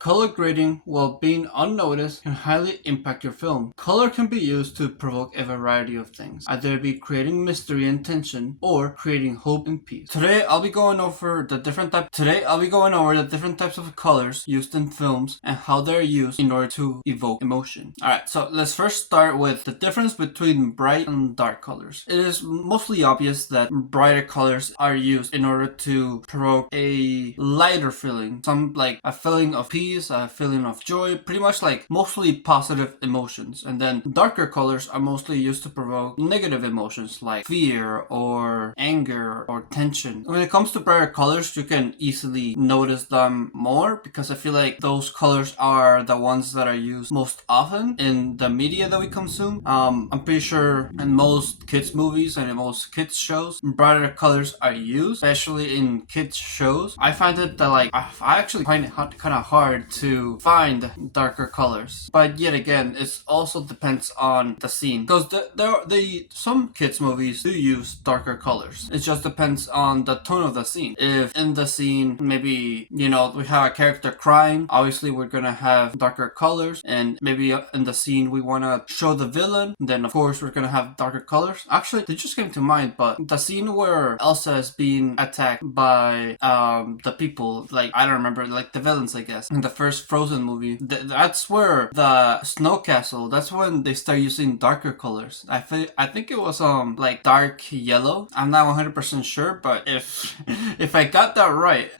Color grading, while being unnoticed, can highly impact your film. Color can be used to provoke a variety of things, either it be creating mystery and tension or creating hope and peace. Today I'll be going over the different types of colors used in films and how they're used in order to evoke emotion. Alright, so let's first start with the difference between bright and dark colors. It is mostly obvious that brighter colors are used in order to provoke a lighter feeling, some like a feeling of peace, a feeling of joy, pretty much like mostly positive emotions. And then darker colors are mostly used to provoke negative emotions like fear or anger or tension. When it comes to brighter colors, you can easily notice them more because I feel like those colors are the ones that are used most often in the media that we consume. I'm pretty sure in most kids movies and in most kids shows, brighter colors are used, especially in kids shows. I find it that like I actually find it kind of hard to find darker colors, but yet again, it also depends on the scene because some kids movies do use darker colors. It just depends on the tone of the scene. If in the scene maybe we have a character crying, obviously we're gonna have darker colors, and maybe in the scene we want to show the villain, then of course we're gonna have darker colors. Actually, they just came to mind, but the scene where Elsa is being attacked by the people, like I don't remember, like the villains, I guess, in the first Frozen movie, that's where the snow castle, that's when they start using darker colors. I think it was like dark yellow. I'm not 100% sure, but if I got that right,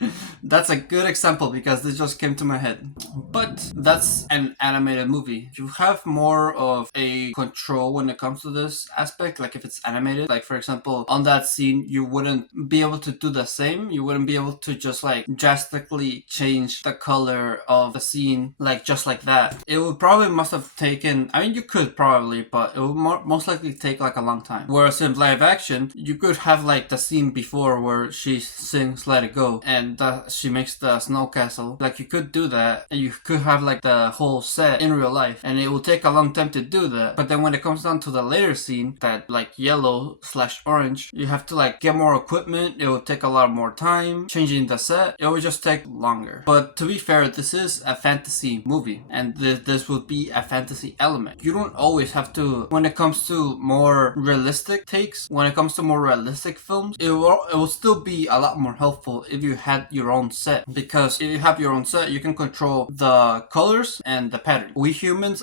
that's a good example because this just came to my head. But that's an animated movie. You have more of a control when it comes to this aspect. Like if it's animated, like for example, on that scene, you wouldn't be able to do the same. You wouldn't be able to just like drastically change the color of the scene like just like that. It would probably must have taken, I mean you could probably, but it would most likely take like a long time. Whereas in live action, you could have like the scene before where she sings Let It Go and she makes the snow castle. Like you could do that and you could have like the whole set in real life, and it will take a long time to do that. But then when it comes down to the later scene, that like yellow/orange, you have to like get more equipment. It will take a lot more time changing the set. It would just take longer. But to be fair, this is a fantasy movie, and this would be a fantasy element. You don't always have to, when it comes to more realistic takes, when it comes to more realistic films, it will still be a lot more helpful if you had your own set, because if you have your own set, you can control the colors and the pattern. We humans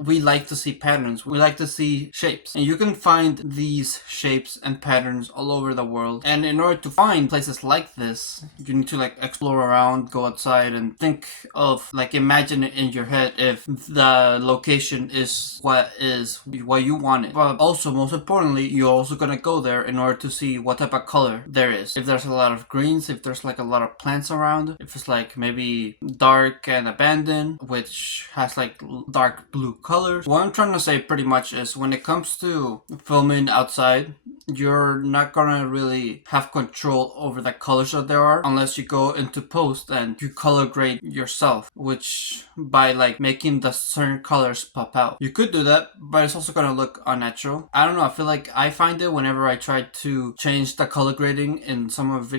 we like to see patterns, we like to see shapes, and you can find these shapes and patterns all over the world. And in order to find places like this, you need to like explore around, go outside, and think of, like, imagine it in your head if the location is what you want it. But also, most importantly, you're also gonna go there in order to see what type of color there is. If there's a lot of greens, if there's like a lot of plants around, if it's like maybe dark and abandoned, which has like dark blue colors. What I'm trying to say pretty much is when it comes to filming outside, you're not gonna really have control over the colors that there are unless you go into post and you color grade yourself, which by like making the certain colors pop out. You could do that, but it's also gonna look unnatural. I don't know, I feel like I find it whenever I try to change the color grading in some of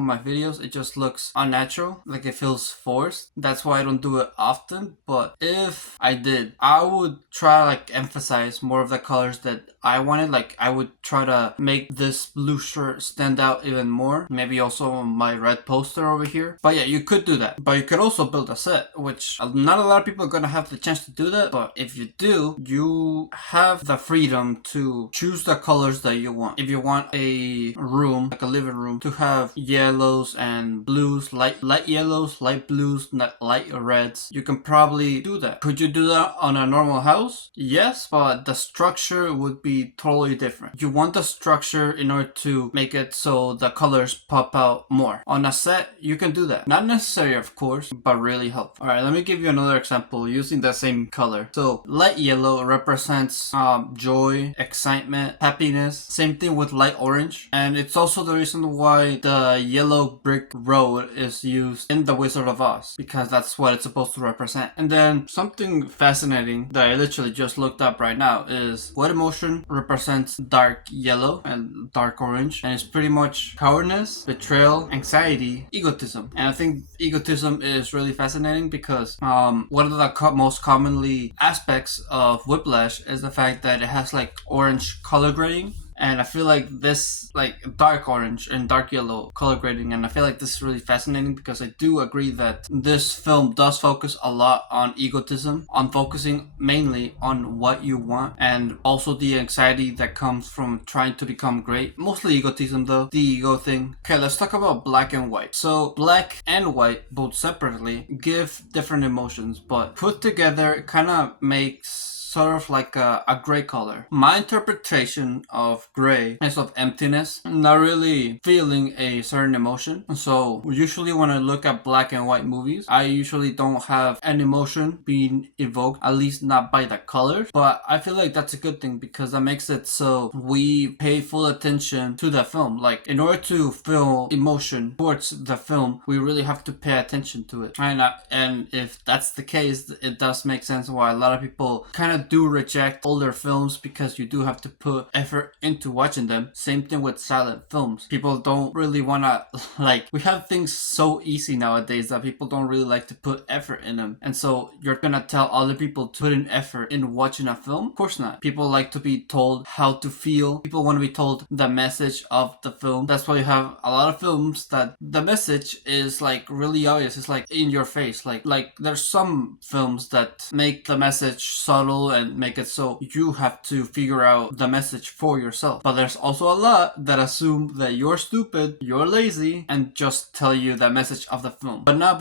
my videos, it just looks unnatural, like it feels forced. That's why I don't do it often, but if I did, I would try like emphasize more of the colors that I wanted. Like I would try to make this blue shirt stand out even more, maybe also my red poster over here. But yeah, you could do that, but you could also build a set, which not a lot of people are gonna have the chance to do that, but if you do, you have the freedom to choose the colors that you want. If you want a room, like a living room, to have yellows and blues, light yellows, light blues, not light reds, you can probably do that. Could you do that on a normal house? Yes, but the structure would be totally different. You want the structure in order to make it so the colors pop out more. On a set, you can do that. Not necessary, of course, but really helpful. Alright, let me give you another example using the same color. So light yellow represents joy, excitement, happiness. Same thing with light orange, and it's also the reason why the yellow brick road is used in The Wizard of Oz, because that's what it's supposed to represent. And then something fascinating that I literally just looked up right now is what emotion represents dark yellow and dark orange, and it's pretty much cowardice, betrayal, anxiety, egotism. And I think egotism is really really fascinating because one of the most commonly aspects of Whiplash is the fact that it has like orange color grading. And I feel like this, like dark orange and dark yellow color grading, and I feel like this is really fascinating because I do agree that this film does focus a lot on egotism, on focusing mainly on what you want, and also the anxiety that comes from trying to become great. Mostly egotism though, the ego thing. Okay, let's talk about black and white. So black and white, both separately, give different emotions, but put together it kind of makes sort of like a gray color. My interpretation of gray is of emptiness, not really feeling a certain emotion. So usually when I look at black and white movies, I usually don't have an emotion being evoked, at least not by the colors. But I feel like that's a good thing because that makes it so we pay full attention to the film. Like in order to feel emotion towards the film, we really have to pay attention to it. And if that's the case, it does make sense why a lot of people kind of do reject older films because you do have to put effort into watching them. Same thing with silent films. People don't really want to, like, we have things so easy nowadays that people don't really like to put effort in them. And so you're gonna tell other people to put in effort in watching a film? Of course not. People like to be told how to feel. People want to be told the message of the film. That's why you have a lot of films that the message is like really obvious. It's like in your face. Like there's some films that make the message subtle and make it so you have to figure out the message for yourself. But there's also a lot that assume that you're stupid, you're lazy, and just tell you the message of the film. But not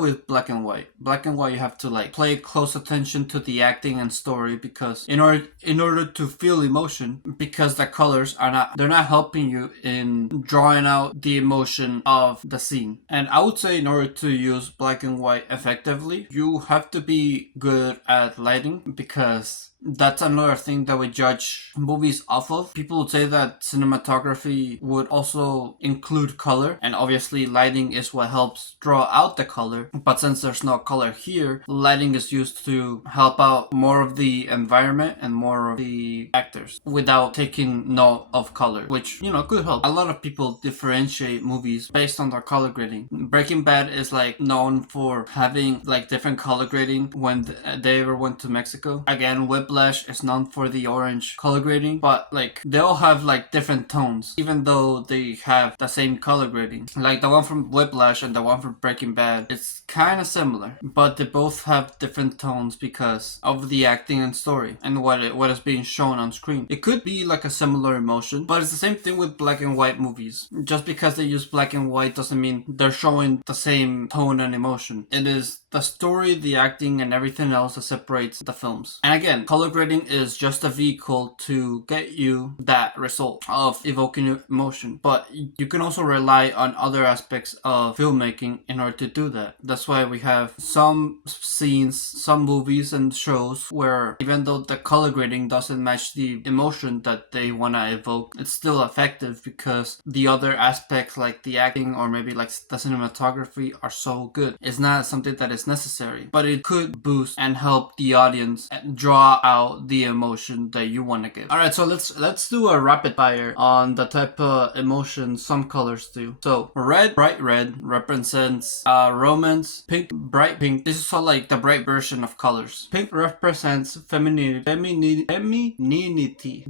with black and white. Black and white, you have to like pay close attention to the acting and story because in order to feel emotion, because the colors they're not helping you in drawing out the emotion of the scene. And I would say in order to use black and white effectively, you have to be good at lighting because that's another thing that we judge movies off of. People would say that cinematography would also include color, and obviously lighting is what helps draw out the color. But since there's no color here, lighting is used to help out more of the environment and more of the actors without taking note of color, which, you know, could help. A lot of people differentiate movies based on their color grading. Breaking Bad is like known for having like different color grading when they ever went to Mexico. Again, Whiplash is known for the orange color grading, but like they all have like different tones even though they have the same color grading. Like the one from Whiplash and the one from Breaking Bad, it's kind of similar, but they both have different tones because of the acting and story and what is being shown on screen. It could be like a similar emotion, but it's the same thing with black and white movies. Just because they use black and white doesn't mean they're showing the same tone and emotion. It is the story, the acting, and everything else that separates the films. And again, color grading is just a vehicle to get you that result of evoking emotion. But you can also rely on other aspects of filmmaking in order to do that. That's why we have some scenes, some movies and shows where even though the color grading doesn't match the emotion that they want to evoke, it's still effective because the other aspects like the acting or maybe like the cinematography are so good. It's not something that is necessary, but it could boost and help the audience draw out the emotion that you want to give. All right, so let's do a rapid fire on the type of emotion some colors do. So red, bright red represents romance. Pink, bright pink. This is all like the bright version of colors. Pink represents femininity.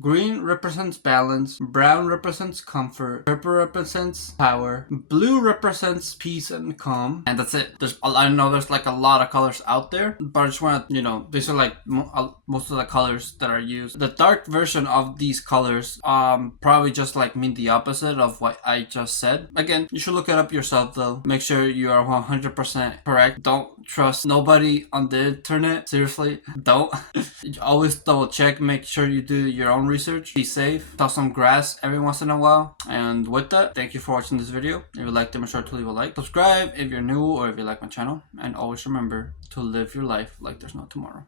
Green represents balance. Brown represents comfort. Purple represents power. Blue represents peace and calm. And that's it. I know there's like a lot of colors out there, but I just want to, these are like most of the colors that are used. The dark version of these colors probably just like mean the opposite of what I just said. Again, you should look it up yourself though. Make sure you are 100% correct. Don't trust nobody on the internet. Seriously, don't. Always double check. Make sure you do your own research. Be safe. Toss some grass every once in a while. And with that, thank you for watching this video. If you liked it, make sure to leave a like. Subscribe if you're new or if you like my channel. And always remember to live your life like there's no tomorrow.